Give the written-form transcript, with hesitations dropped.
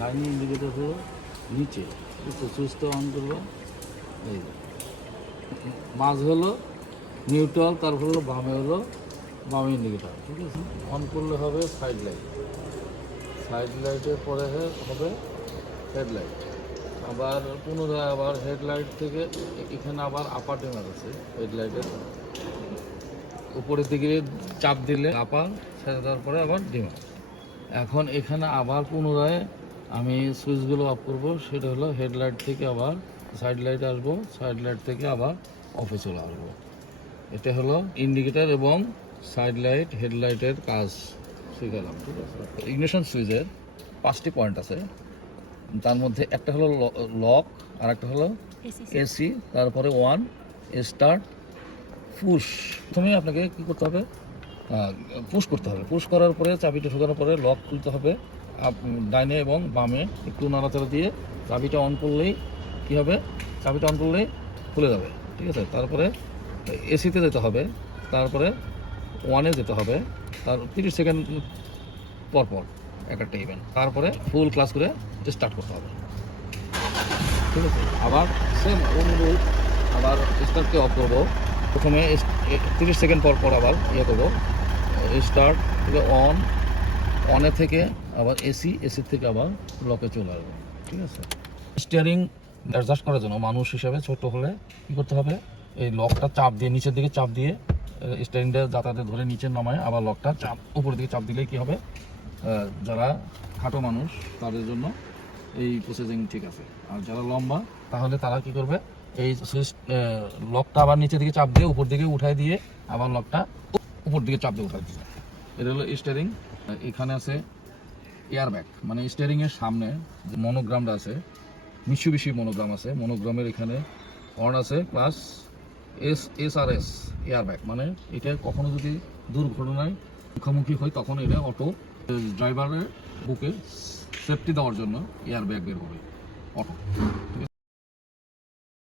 Line indicator হলো নিচে, সুইচটা অন করবো, এই মাঝ হলো নিউট্রাল, তারপর হলো বামে হলো বামে ইন্ডিকেটার, ঠিক আছে। অন করলে হবে সাইড লাইট, সাইড লাইটের পরে হবে হেডলাইট। আবার পুনরায় আবার হেডলাইট থেকে এখানে আবার আপার ডিমার আছে, হেডলাইটের উপরের দিকে চাপ দিলে আপার, ছেড়ে দেওয়ার পরে আবার ডিমার। এখন এখানে আবার পুনরায় আমি সুইচগুলো অফ করব, সেটা হলো হেডলাইট থেকে আবার সাইড লাইট আসবো, সাইড লাইট থেকে আবার অফে চলে আসবো। এটা হলো ইন্ডিকেটার এবং সাইড লাইট হেডলাইটের কাজ শিখালাম, ঠিক আছে। ইগনিশন সুইচের 5টি পয়েন্ট আছে, তার মধ্যে একটা হলো লক, আর একটা হলো এসি, তারপরে ওয়ান স্টার্ট পুশ। প্রথমে আপনাকে কী করতে হবে, পুশ করতে হবে। পুশ করার পরে চাবিটা ঢোকানোর পরে লক খুলতে হবে, ডাইনে এবং বামে একটু নাড়াচাড়া দিয়ে চাবিটা অন করলেই কী হবে, চাবিটা অন করলেই খুলে যাবে, ঠিক আছে। তারপরে এসিতে যেতে হবে, তারপরে ওয়ানে যেতে হবে, তার 30 সেকেন্ড পর পর একটা ইভেন্ট, তারপরে ফুল ক্লাস করে স্টার্ট করতে হবে, ঠিক আছে। আবার সেম অনুরূপ আবার স্টার্টকে অফ করবো, প্রথমে 30 সেকেন্ড পর পর আবার ইয়ে করবো, স্টার্ট থেকে অন, অনে থেকে আবার এসির থেকে আবার লকে চলে আসবো, ঠিক আছে। স্টিয়ারিং অ্যাডজাস্ট করার জন্য মানুষ হিসাবে ছোট হলে কী করতে হবে, এই লকটা চাপ দিয়ে নিচের দিকে চাপ দিয়ে স্টিয়ারিংটা যাতায়াতে ধরে নিচে নামায়, আবার লকটা চাপ উপরের দিকে চাপ দিলে কী হবে, যারা খাটো মানুষ তাদের জন্য এই প্রসেসিং ঠিক আছে। আর যারা লম্বা তাহলে তারা কি করবে, এই সুইচ লকটা আবার নিচের দিকে চাপ দিয়ে উপর দিকে উঠায় দিয়ে আবার লকটা উপর দিকে চাপ দিয়ে উঠায় দিচ্ছে। এটা হলো স্টিয়ারিং। এখানে আছে এয়ার ব্যাগ, মানে স্টিয়ারিংয়ের সামনে যে মনোগ্রামটা আছে, মিশুবিশি মনোগ্রাম আছে, মনোগ্রামের এখানে হর্ন আছে, প্লাস SRS এয়ার ব্যাগ, মানে এটা কখনো যদি দুর্ঘটনায় মুখোমুখি হয় তখন এটা অটো ড্রাইভারের বুকে সেফটি দেওয়ার জন্য এয়ার ব্যাগ বের হবে অটো।